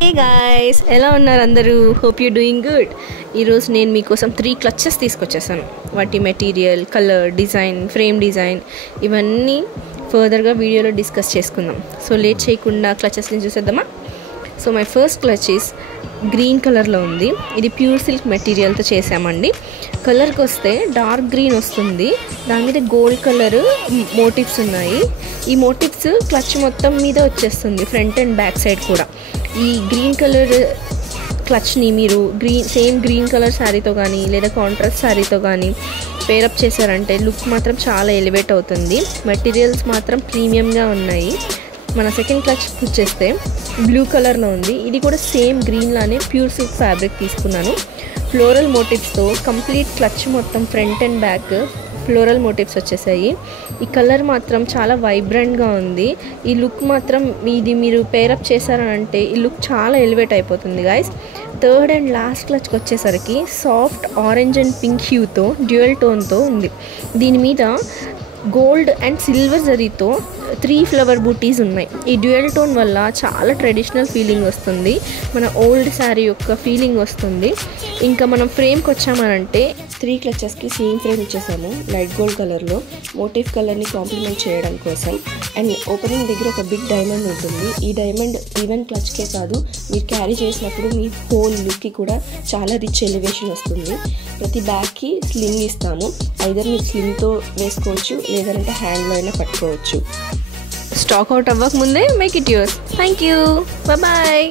Hey guys, ఎలా ఉన్నారు అందరూ? Hope you doing good. ఈరోజు నేను మీకోసం 3 క్లచెస్ తీసుకొచ్చేసాను. వాటి material, colour, design, frame design ఇవన్నీ ఫర్దర్గా వీడియోలో డిస్కస్ చేసుకుందాం. సో లేట్ చేయకుండా క్లచెస్ని చూసేద్దామా? So my first clutch is green కలర్లో ఉంది. ఇది ప్యూర్ సిల్క్ మెటీరియల్తో చేసామండి. కలర్కి వస్తే డార్క్ గ్రీన్ వస్తుంది. దాని మీద గోల్డ్ కలర్ మోటివ్స్ ఉన్నాయి. ఈ మోటివ్స్ క్లచ్ మొత్తం మీద వచ్చేస్తుంది, ఫ్రంట్ అండ్ బ్యాక్ సైడ్ కూడా. ఈ గ్రీన్ కలర్ క్లచ్ని మీరు సేమ్ గ్రీన్ కలర్ శారీతో కానీ లేదా కాంట్రాస్ట్ శారీతో కానీ పేరప్ చేశారంటే లుక్ మాత్రం చాలా ఎలివేట్ అవుతుంది. మెటీరియల్స్ మాత్రం ప్రీమియంగా ఉన్నాయి. మన సెకండ్ క్లచ్ వచ్చేస్తే బ్లూ కలర్లో ఉంది. ఇది కూడా సేమ్ గ్రీన్ లానే ప్యూర్ సిల్క్ ఫ్యాబ్రిక్ తీసుకున్నాను. ఫ్లోరల్ మోటివ్స్తో కంప్లీట్ క్లచ్ మొత్తం front and back floral motifs వచ్చేసాయి. ఈ కలర్ మాత్రం చాలా వైబ్రెంట్గా ఉంది. ఈ లుక్ మాత్రం ఇది మీరు పేరప్ చేశారంటే ఈ లుక్ చాలా ఎలివేట్ అయిపోతుంది గాయస్. థర్డ్ అండ్ లాస్ట్ క్లచ్కి వచ్చేసరికి సాఫ్ట్ ఆరెంజ్ అండ్ పింక్ హ్యూతో డ్యూయల్ టోన్తో ఉంది. దీని మీద గోల్డ్ అండ్ సిల్వర్ జరీతో 3 ఫ్లవర్ బూటీస్ ఉన్నాయి. ఈ డ్యూయల్ టోన్ వల్ల చాలా ట్రెడిషనల్ ఫీలింగ్ వస్తుంది, మన ఓల్డ్ శారీ యొక్క ఫీలింగ్ వస్తుంది. ఇంకా మనం ఫ్రేమ్కి వచ్చామనంటే 3 క్లచెస్కి సేమ్ ఫ్రేమ్ ఇచ్చేసాము, లైట్ గోల్డ్ కలర్లో. మోటివ్ కలర్ని కాంప్లిమెంట్ చేయడం కోసం. అండ్ ఓపెనింగ్ దగ్గర ఒక బిగ్ డైమండ్ ఉంటుంది. ఈ డైమండ్ ఈవెన్ క్లచ్కే కాదు, మీరు క్యారీ చేసినప్పుడు మీ హోల్ లుక్కి కూడా చాలా రిచ్ ఎలివేషన్ వస్తుంది. ప్రతి బ్యాగ్కి స్లింగ్ ఇస్తాము. ఐదర్ మీరు స్లింగ్తో వేసుకోవచ్చు, లేదంటే హ్యాండ్లో అయినా పట్టుకోవచ్చు. స్టాక్ అవుట్ అవ్వక ముందే make it yours. Thank you, bye.